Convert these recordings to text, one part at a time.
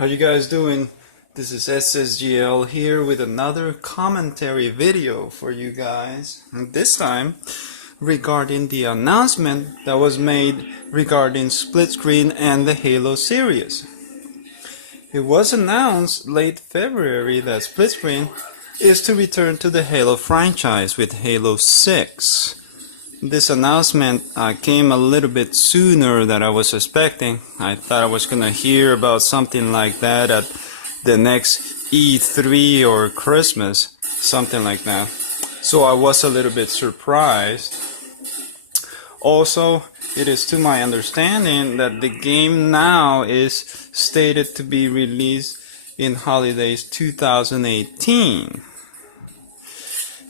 How you guys doing? This is SSGL here with another commentary video for you guys. And this time regarding the announcement that was made regarding split screen and the Halo series. It was announced late February that split screen is to return to the Halo franchise with Halo 6. This announcement came a little bit sooner than I was expecting. I thought I was going to hear about something like that at the next E3 or Christmas, something like that. So I was a little bit surprised. Also, it is to my understanding that the game now is stated to be released in holidays 2018.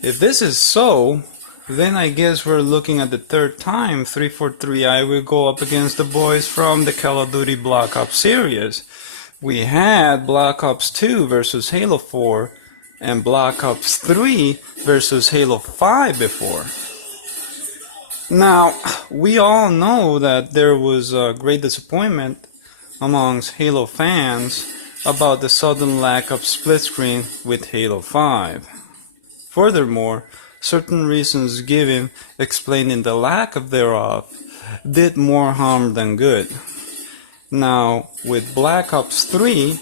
If this is so, then I guess we're looking at the third time 343i will go up against the boys from the Call of Duty Black Ops series. We had Black Ops 2 versus Halo 4 and Black Ops 3 versus Halo 5 before. Now, we all know that there was a great disappointment amongst Halo fans about the sudden lack of split screen with Halo 5. Furthermore, certain reasons given explaining the lack of thereof did more harm than good. Now, with Black Ops 3,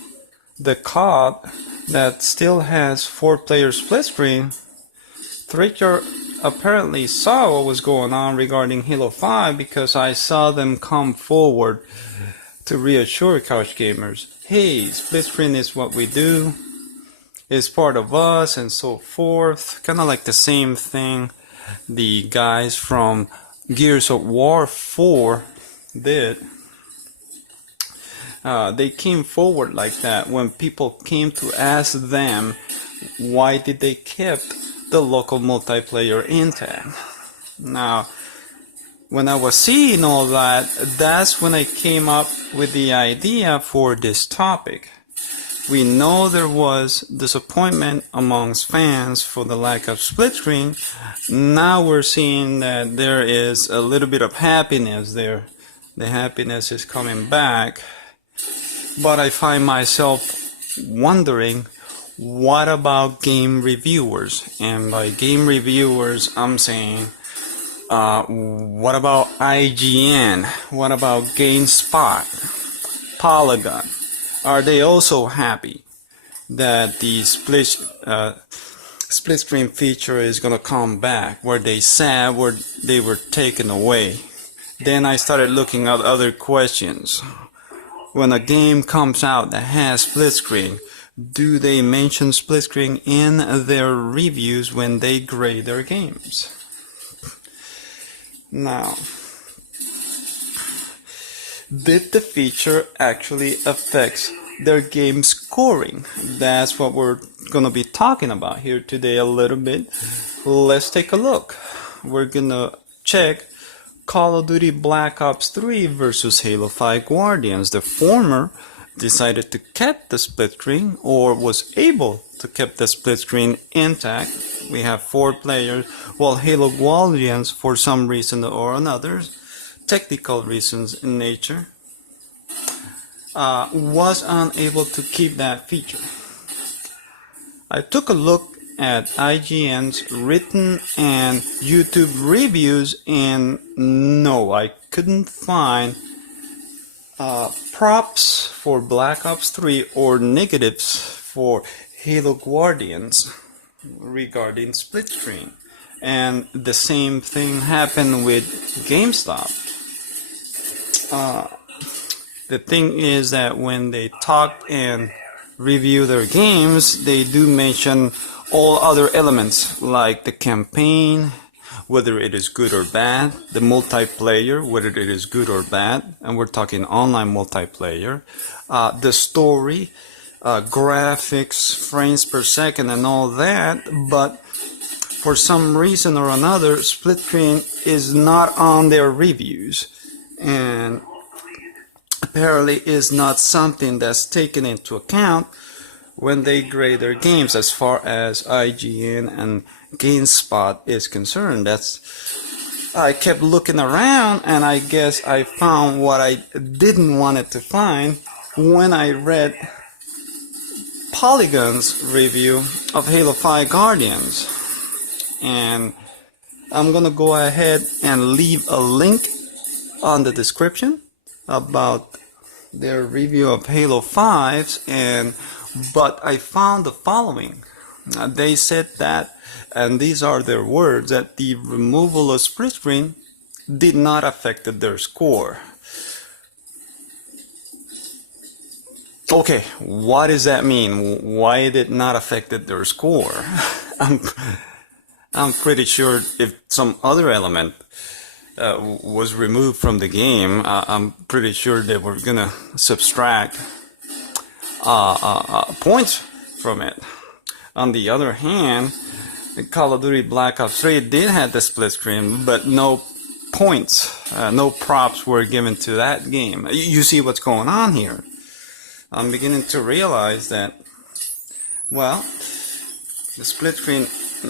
the COD that still has 4-player split screen, Threaker apparently saw what was going on regarding Halo 5 because I saw them come forward to reassure couch gamers, hey, split screen is what we do, is part of us, and so forth. Kind of like the same thing the guys from Gears of War 4 did. They came forward like that when people came to ask them why did they keep the local multiplayer intact. Now, when I was seeing all that, that's when I came up with the idea for this topic. We know there was disappointment amongst fans for the lack of split screen. Now we're seeing that there is a little bit of happiness there. The happiness is coming back. But I find myself wondering, what about game reviewers? And by game reviewers, I'm saying, what about IGN? What about GameSpot? Polygon? Are they also happy that the split screen feature is going to come back, where they said where they were taken away? Then I started looking at other questions. When a game comes out that has split screen, do they mention split screen in their reviews when they grade their games? Now, did the feature actually affect their game scoring? That's what we're going to be talking about here today a little bit. Let's take a look. We're going to check Call of Duty Black Ops 3 versus Halo 5 Guardians. The former decided to keep the split screen, or was able to keep the split screen intact. We have 4 players, while Halo Guardians, for some reason or another, technical reasons in nature, was unable to keep that feature. I took a look at IGN's written and YouTube reviews, and no, I couldn't find props for Black Ops 3 or negatives for Halo Guardians regarding split screen. And the same thing happened with GameStop. The thing is that when they talk and review their games, they do mention all other elements like the campaign, whether it is good or bad, the multiplayer, whether it is good or bad, and we're talking online multiplayer, the story, graphics, frames per second, and all that. But for some reason or another, split screen is not on their reviews, and apparently is not something that's taken into account when they grade their games, as far as IGN and GameSpot is concerned. I kept looking around, and I guess I found what I didn't want it to find when I read Polygon's review of Halo 5 Guardians, and I'm gonna go ahead and leave a link on the description about their review of Halo 5's, but I found the following. They said that, and these are their words, that the removal of split screen did not affect their score. Okay, what does that mean? Why did it not affect their score? I'm pretty sure if some other element was removed from the game, I'm pretty sure they were gonna subtract points from it. On the other hand, Call of Duty Black Ops 3 did have the split screen, but no points, no props were given to that game. You see what's going on here. I'm beginning to realize that, well, the split screen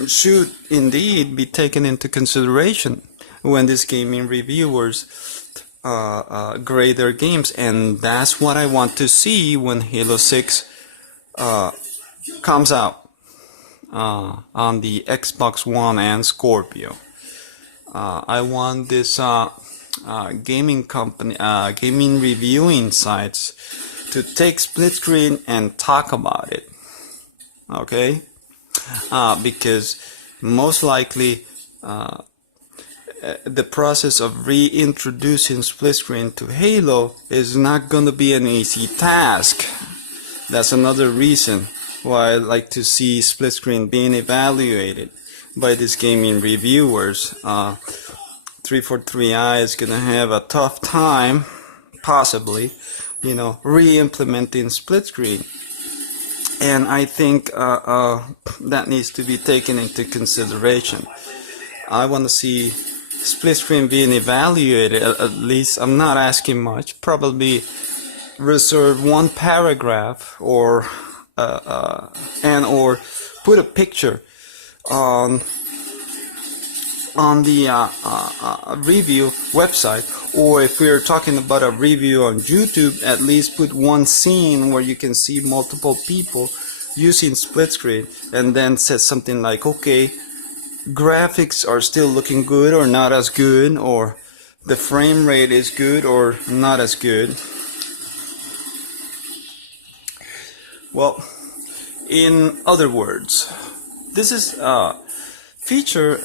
should indeed be taken into consideration when these gaming reviewers grade their games, and that's what I want to see when Halo 6 comes out on the Xbox One and Scorpio. I want this gaming company, gaming reviewing sites to take split screen and talk about it, okay? Because most likely the process of reintroducing split screen to Halo is not going to be an easy task. That's another reason why I like to see split screen being evaluated by these gaming reviewers. 343i is going to have a tough time, possibly, re-implementing split screen. And I think that needs to be taken into consideration. I want to see split screen being evaluated. At least, I'm not asking much. Probably reserve one paragraph or put a picture on the review website, or if we're talking about a review on YouTube, at least put one scene where you can see multiple people using split screen, and then said something like, okay, graphics are still looking good or not as good, or the frame rate is good or not as good. Well, in other words, this is a feature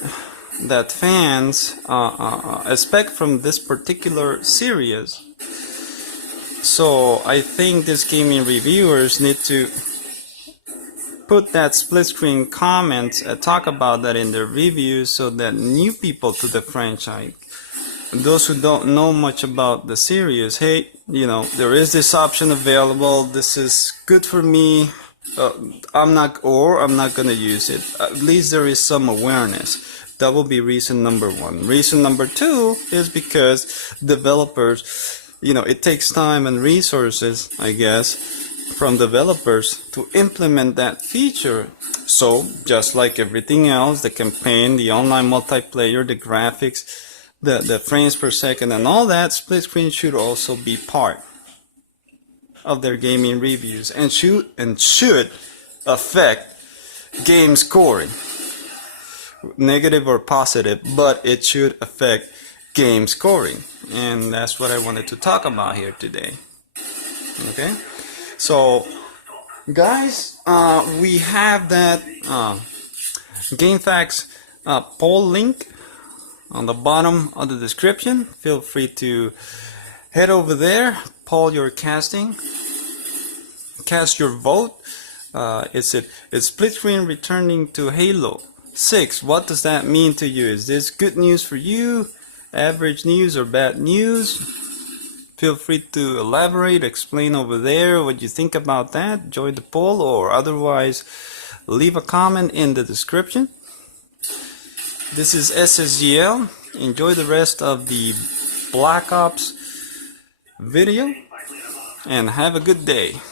that fans expect from this particular series. So I think these gaming reviewers need to put that split screen comments, talk about that in their reviews, so that new people to the franchise, those who don't know much about the series, hey, there is this option available, this is good for me, I'm not gonna use it. At least there is some awareness. That will be reason number one. Reason number two is because developers, it takes time and resources, I guess, from developers to implement that feature. So, just like everything else, the campaign, the online multiplayer, the graphics, the frames per second, and all that, split screen should also be part of their gaming reviews and should affect game scoring. Negative or positive, but it should affect game scoring, and that's what I wanted to talk about here today. Okay, so guys, we have that GameFAQs poll link on the bottom of the description. Feel free to head over there, poll your cast your vote. Is split screen returning to Halo 6? What does that mean to you? Is this good news for you, average news, or bad news? Feel free to elaborate, explain over there what you think about that. Join the poll, or otherwise leave a comment in the description. This is SSGL. Enjoy the rest of the Black Ops video and have a good day.